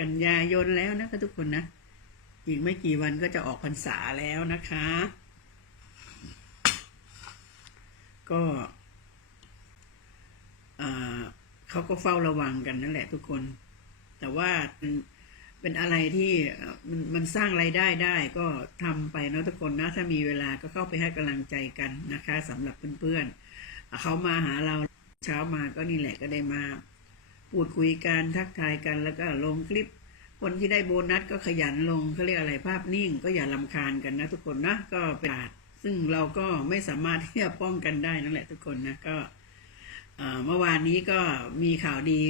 กันยายนแล้วนะคะทุกคนนะ อีกไม่กี่วันก็จะออกพรรษาแล้วนะคะ ก็เขาก็เฝ้าระวังกันนั่นแหละทุกคน แต่ว่าเป็นอะไรที่มันมันสร้างไรายได้ได้ก็ทำไปนะทุกคนนะถ้ามีเวลาก็เข้าไปให้กำลังใจกันนะคะสำหรับเพื่อนๆเขามาหาเราเช้ามาก็นี่แหละก็ได้มา พูดคุยกันทักทายกันแล้วก็ลงคลิป คนที่ได้โบนัสก็ขยันลงเขาเรียกอะไรภาพนิ่ง ก็อย่าลำคาญกันนะ ทุกคนนะก็เป็นอาดซึ่งเราก็ไม่สามารถที่จะป้องกันได้นั่นแหละทุกคนนะก็เมื่อวานนี้ก็มีข่าวดี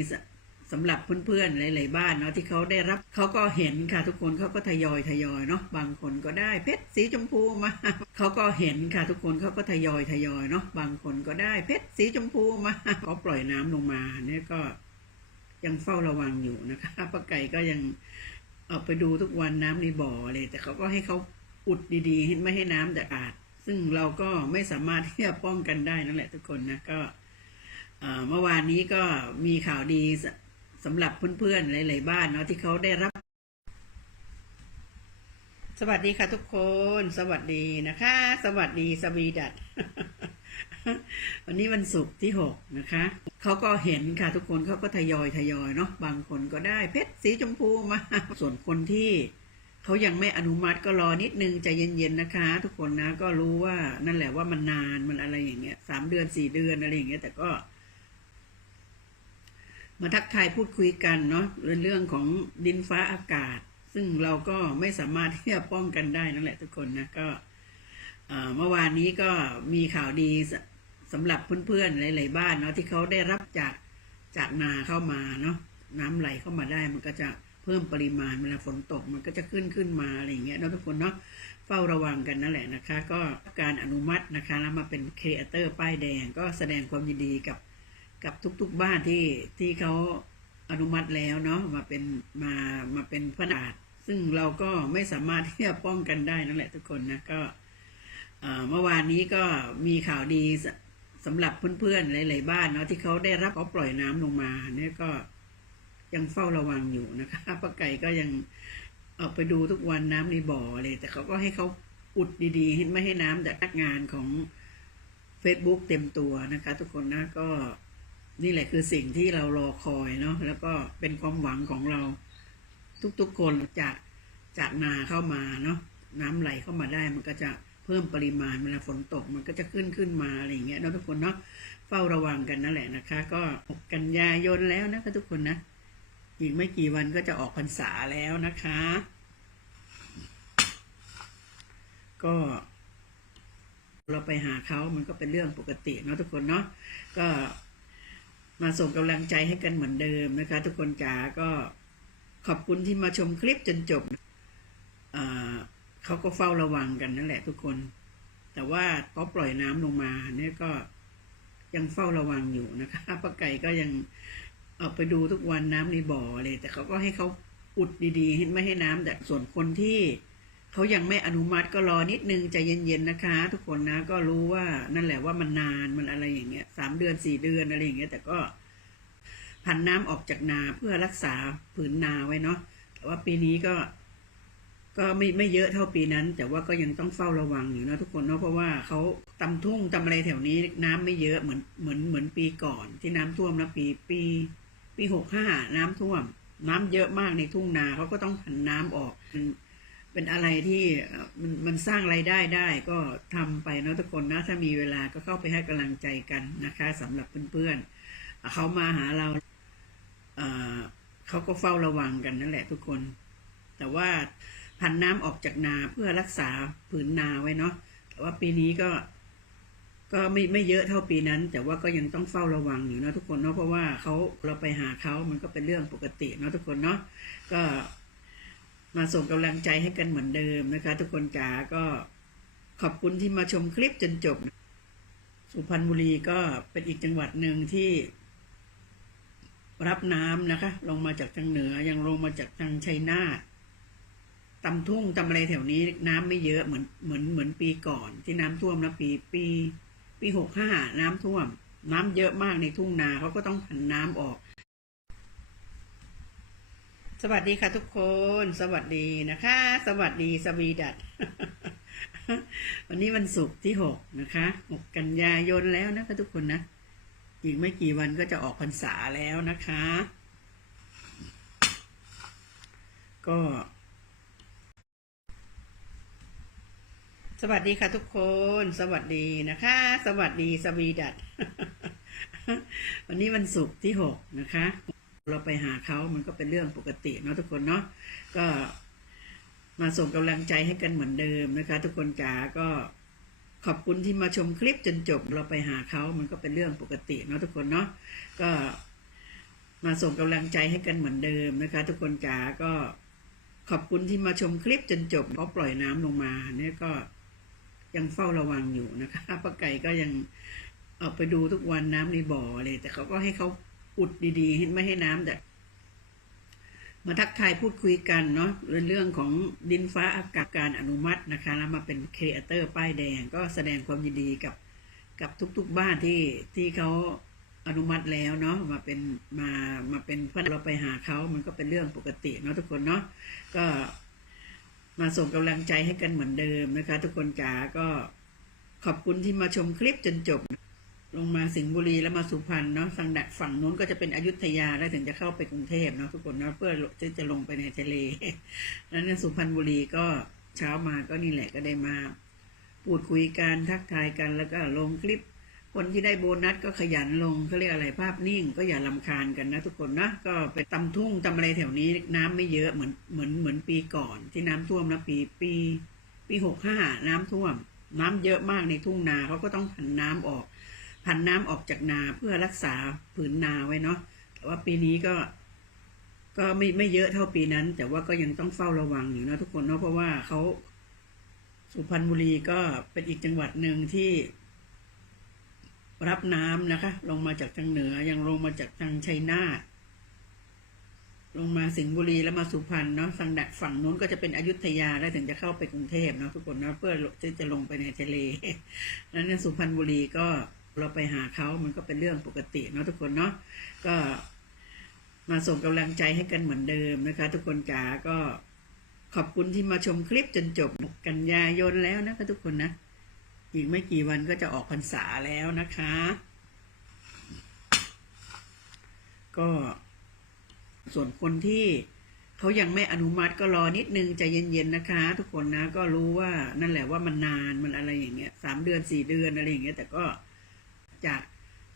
สำหรับเพื่อนๆหลายๆบ้านเนาะที่เขาได้รับเขาก็เห็นค่ะทุกคนเขาก็ทยอยทยอยเนาะบางคนก็ได้เพชรสีชมพูมาเขาก็เห็นค่ะทุกคนเขาก็ทยอยทยอยเนาะบางคนก็ได้เพชรสีชมพูมาเขาปล่อยน้ำลงมาเนี่ยก็ ยังเฝ้าระวังอยู่นะคะป้าไก่ก็ยังออกไปดูทุกวันน้ำในบ่อเลย แต่เขาก็ให้เขาอุดดีๆให้ไม่ให้น้ำแต่อาด ซึ่งเราก็ไม่สามารถที่จะป้องกันได้นั่นแหละทุกคนนะก็เมื่อวานนี้ก็มีข่าวดีสสำหรับเพื่อนๆหลายๆบ้านเนาะที่เขาได้รับ สวัสดีค่ะทุกคน สวัสดีนะคะ สวัสดีสวีดัต วันนี้วันศุกร์ที่หกนะคะเขาก็เห็นค่ะทุกคนเขาก็ทยอยทยอยเนาะบางคนก็ได้เพชรสีชมพูมา ส่วนคนที่เขายังไม่อนุมัติก็รอนิดนึงใจเย็นๆนะคะ ทุกคนนะก็รู้ว่านั่นแหละว่ามันนานมันอะไรอย่างเงี้ยสามเดือนสี่เดือนอะไรอย่างเงี้ยแต่ก็ มาทักทายพูดคุยกันเนาะเรื่องของดินฟ้าอากาศ ซึ่งเราก็ไม่สามารถที่จะป้องกันได้นั่นแหละทุกคนนะก็เอ่อเมื่อวานนี้ก็มีข่าวดี สสำหรับเพื่อนๆหลายๆบ้านเนาะที่เขาได้รับจากจากนาเข้ามาเนาะน้ำไหลเข้ามาได้มันก็จะเพิ่มปริมาณเวลาฝนตกมันก็จะขึ้นขึ้นมาอะไรอย่างเงี้ยเนาะทุกคนเนาะเฝ้าระวังกันนั่นแหละนะคะ ก็การอนุมัตินะคะแล้วมาเป็นครีเอเตอร์ป้ายแดงก็แสดงความยินดีกับกับทุกๆบ้านที่ที่เขาอนุมัติแล้วเนาะมาเป็นมามาเป็นพนาดซึ่งเราก็ไม่สามารถที่จะป้องกันได้นั่นแหละทุกคนนะก็เมื่อวานนี้ก็มีข่าวดี สำหรับเพื่อนๆหลายๆบ้านเนาะที่เขาได้รับเขาปล่อยน้ำลงมาเนี่ยก็ยังเฝ้าระวังอยู่นะคะป้าไก่ก็ยังออกไปดูทุกวันน้ำในบ่อเลย แต่เขาก็ให้เขาอุดดีๆให้ไม่ให้น้ำจากนักงานของ Facebook เต็มตัวนะคะ ทุกคนนะก็นี่แหละคือสิ่งที่เรารอคอยเนาะแล้วก็เป็นความหวังของเราทุกๆคนจากจากนาเข้ามาเนาะน้ำไหลเข้ามาได้มันก็จะ พิ่มปริมาณเวลาฝนตกมันก็จะขึ้นขึ้นมาอะไรอย่างเงี้ยเนาะทุกคนเนาะเฝ้าระวังกันนั่นแหละนะคะ ก็กันยายนแล้วนะคะทุกคนนะอีกไม่กี่วันก็จะออกพรรษาแล้วนะคะ ก็เราไปหาเขามันก็เป็นเรื่องปกติเนาะทุกคนเนาะก็มาส่งกำลังใจให้กันเหมือนเดิมนะคะ ทุกคนจ๋าก็ขอบคุณที่มาชมคลิปจนจบ เขาก็เฝ้าระวังกันนั่นแหละทุกคน แต่ว่าเขาปล่อยน้ำลงมาเนี่ยก็ยังเฝ้าระวังอยู่นะคะป้าไก่ก็ยังออกไปดูทุกวันน้ำในบ่อเลย แต่เขาก็ให้เขาอุดดีๆให้ไม่ให้น้ำแต่ส่วนคนที่เขายังไม่อนุมัติก็รอนิดนึงใจเย็นๆนะคะ ทุกคนนะก็รู้ว่านั่นแหละว่ามันนานมันอะไรอย่างเงี้ยสามเดือนสี่เดือนอะไรอย่างเงี้ย แต่ก็ผันน้ำออกจากนาเพื่อรักษาผืนนาไว้เนาะแต่ว่าปีนี้ก็ ก็ไม่ไม่เยอะเท่าปีนั้น แต่ว่าก็ยังต้องเฝ้าระวังอยู่นะทุกคนเนาะเพราะว่าเขาตำทุ่งตำอะไรแถวนี้น้ำไม่เยอะเหมือนเหมือนเหมือนปีก่อน ที่น้ำท่วมนะปีปีปีหกห้าน้ำท่วม น้ำเยอะมากในทุ่งนาเขาก็ต้องผันน้ำออกมันเป็นอะไรที่มันมันสร้างไรายได้ได้ก็ทำไปเนาะทุกคนนะถ้ามีเวลาก็เข้าไปให้กำลังใจกันนะคะสำหรับเพื่อนๆเขามาหาเราเอ่อเขาก็เฝ้าระวังกันนั่นแหละทุกคน แต่ว่า ผันน้ำออกจากนาเพื่อรักษาผืนนาไว้เนาะแต่ว่าปีนี้ก็ก็ไม่ไม่เยอะเท่าปีนั้น แต่ว่าก็ยังต้องเฝ้าระวังอยู่นะทุกคนเนาะเพราะว่าเขาเราไปหาเขามันก็เป็นเรื่องปกติเนาะทุกคนเนาะก็มาส่งกำลังใจให้กันเหมือนเดิมนะคะ ทุกคนจ๋าก็ขอบคุณที่มาชมคลิปจนจบ สุพรรณบุรีก็เป็นอีกจังหวัดหนึ่งที่รับน้ำนะคะ ลงมาจากทางเหนือยังลงมาจากทางชัยนาท ตำทุ่งตำอะไรแถวนี้น้ำไม่เยอะเหมือนเหมือนเหมือนปีก่อน ที่น้ำท่วมนะปีปี ปีหกห้าน้ำท่วม น้ำเยอะมากในทุ่งนาเขาก็ต้องผันน้ำออก สวัสดีค่ะทุกคน สวัสดีนะคะ สวัสดีสวีดัตวันนี้วันศุกร์ที่หกนะคะหกกันยายนแล้วนะคะทุกคนนะอีกไม่กี่วันก็จะออกพรรษาแล้วนะคะ ก็ สวัสดีค่ะทุกคน สวัสดีนะคะ สวัสดีสวีดัตวันนี้วันศุกร์ที่หกนะคะ เราไปหาเขามันก็เป็นเรื่องปกติเนาะทุกคนเนาะก็มาส่งกำลังใจให้กันเหมือนเดิมนะคะ ทุกคนจ๋าก็ขอบคุณที่มาชมคลิปจนจบ เราไปหาเขามันก็เป็นเรื่องปกติเนาะทุกคนเนาะก็มาส่งกำลังใจให้กันเหมือนเดิมนะคะ ทุกคนจ๋าก็ขอบคุณที่มาชมคลิปจนจบเขาปล่อยน้ำลงมาเนี่ยก็ ยังเฝ้าระวังอยู่นะคะป้าไก่ก็ยังออกไปดูทุกวันน้ำในบ่อเลย แต่เขาก็ให้เขาอุดดีๆให้ไม่ให้น้ำแต่มาทักทายพูดคุยกันเนาะเรื่องเรื่องของดินฟ้าอากาศการอนุมัตินะคะ แล้วมาเป็นครีเอเตอร์ป้ายแดงก็แสดงความยินดีกับกับทุกๆบ้านที่ที่เขาอนุมัติแล้วเนาะมาเป็นมามาเป็นเพื่อนเราไปหาเขามันก็เป็นเรื่องปกติเนาะทุกคนเนาะก็ มาส่งกำลังใจให้กันเหมือนเดิมนะคะ ทุกคนจ๋าก็ขอบคุณที่มาชมคลิปจนจบ ลงมาสิงห์บุรีแล้วมาสุพรรณเนาะฝั่งดฝั่งนู้นก็จะเป็นอยุธยาแล้วถึงจะเข้าไปกรุงเทพเนาะทุกคนเนาะเพื่อที่จะลงไปในทะเลนั้นเนสุพรรณบุรีก็เช้ามาก็นี่แหละก็ได้มาพูดคุยกันทักทายกันแล้วก็ลงคลิป คนที่ได้โบนัสก็ขยันลงเขาเรียกอะไรภาพนิ่งก็อย่าลำคาญกันนะทุกคนนะก็ไปตำทุ่งตำอะไรแถวนี้น้ำไม่เยอะเหมือนเหมือนเหมือนปีก่อน ที่น้ำท่วมนะปีปีปีหกห้าน้ำท่วม น้ำเยอะมากในทุ่งนาเขาก็ต้องผันน้ำออกผันน้ำออกจากนาเพื่อรักษาผืนนาไว้เนาะแต่ว่าปีนี้ก็ ก็ไม่ไม่เยอะเท่าปีนั้น แต่ว่าก็ยังต้องเฝ้าระวังอยู่นะทุกคนเนาะเพราะว่าเขาสุพรรณบุรีก็เป็นอีกจังหวัดหนึ่งที่ รับน้ำนะคะ ลงมาจากทางเหนือยังลงมาจากทางชัยนาทลงมาสิงห์บุรีแล้วมาสุพรรณเนาะฝั่งดะฝั่งนู้นก็จะเป็นอยุธยาแล้วถึงจะเข้าไปกรุงเทพเนาะทุกคนเนาะเพื่อที่จะลงไปในทะเลนั้นเนสุพรรณบุรีก็เราไปหาเขามันก็เป็นเรื่องปกติเนาะทุกคนเนาะก็มาส่งกำลังใจให้กันเหมือนเดิมนะคะ ทุกคนจ๋าก็ขอบคุณที่มาชมคลิปจนจบกันยายนแล้วนะคะทุกคนนะ อีกไม่กี่วันก็จะออกพรรษาแล้วนะคะ ก็ส่วนคนที่เขายังไม่อนุมัติก็รอนิดนึงใจเย็นๆนะคะ ทุกคนนะก็รู้ว่านั่นแหละว่ามันนานมันอะไรอย่างเงี้ยสามเดือนสี่เดือนอะไรอย่างเงี้ย แต่ก็จาก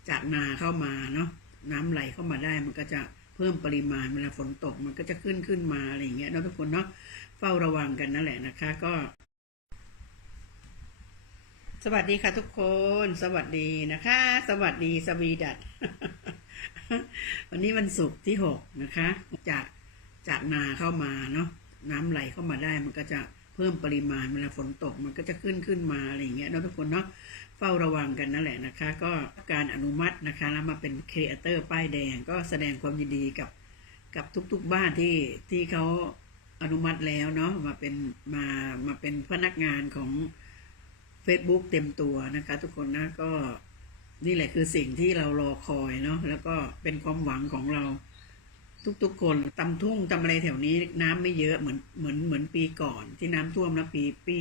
จากนาเข้ามาเนาะน้ำไหลเข้ามาได้มันก็จะเพิ่มปริมาณเวลาฝนตกมันก็จะขึ้นขึ้นมาอะไรอย่างเงี้ยเนาะทุกคนเนาะเฝ้าระวังกันนั่นแหละนะคะ ก็ สวัสดีค่ะทุกคน สวัสดีนะคะ สวัสดีสวีดัตวันนี้วันศุกร์ที่หกนะคะ จากจากนาเข้ามาเนาะน้ำไหลเข้ามาได้มันก็จะเพิ่มปริมาณเวลาฝนตกมันก็จะขึ้นขึ้นมาอะไรอย่างเงี้ยเนาะทุกคนเนาะเฝ้าระวังกันนั่นแหละนะคะ ก็การอนุมัตินะคะแล้วมาเป็นครีเอเตอร์ป้ายแดงก็แสดงความยินดีกับกับทุกๆบ้านที่ที่เขาอนุมัติแล้วเนาะมาเป็นมามาเป็นพนักงานของ Facebook เต็มตัวนะคะ ทุกคนนะก็นี่แหละคือสิ่งที่เรารอคอยเนาะแล้วก็เป็นความหวังของเรา ทุกๆคนตำทุ่งตำอะไรแถวนี้น้ำไม่เยอะเหมือนเหมือนเหมือนปีก่อน ที่น้ำท่วมนะปีปี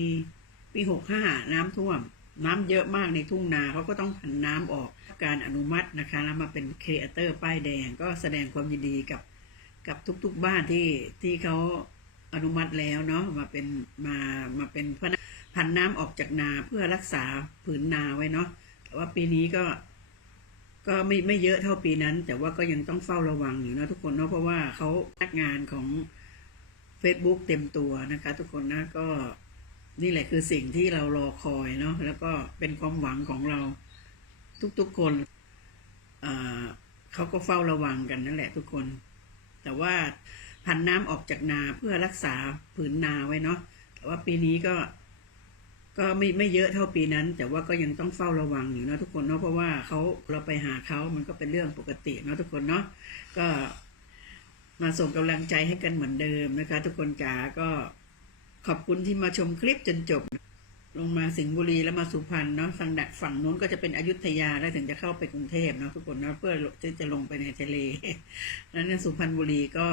ปีหกห้าน้ำท่วม น้ำเยอะมากในทุ่งนาเขาก็ต้องผันน้ำออกการอนุมัตินะคะแล้วมาเป็นครีเอเตอร์ป้ายแดงก็แสดงความยินดีกับกับทุกๆบ้านที่ที่เขาอนุมัติแล้วเนาะมาเป็นมามาเป็นพนัก ผันน้ำออกจากนาเพื่อรักษาผืนนาไว้เนาะแต่ว่าปีนี้ก็ก็ไม่ไม่เยอะเท่าปีนั้น แต่ว่าก็ยังต้องเฝ้าระวังอยู่นะทุกคนเนาะเพราะว่าเขาพนักงานของ Facebook เต็มตัวนะคะ ทุกคนนะก็นี่แหละคือสิ่งที่เรารอคอยเนาะแล้วก็เป็นความหวังของเราทุกๆคนเขาก็เฝ้าระวังกันนั่นแหละทุกคน แต่ว่าผันน้ำออกจากนาเพื่อรักษาผืนนาไว้เนาะแต่ว่าปีนี้ก็ ก็ไม่ไม่เยอะเท่าปีนั้น แต่ว่าก็ยังต้องเฝ้าระวังอยู่นะทุกคนเนาะเพราะว่าเขาเราไปหาเขามันก็เป็นเรื่องปกติเนาะทุกคนเนาะก็มาส่งกำลังใจให้กันเหมือนเดิมนะคะ ทุกคนจ๋าก็ขอบคุณที่มาชมคลิปจนจบ ลงมาสิงห์บุรีแล้วมาสุพรรณเนาะฝั่งดฝั่งนู้นก็จะเป็นอยุธยาแล้วถึงจะเข้าไปกรุงเทพเนาะทุกคนเนาะเพื่อที่จะลงไปในทะเลนั้นเนยสุพรรณบุรีก็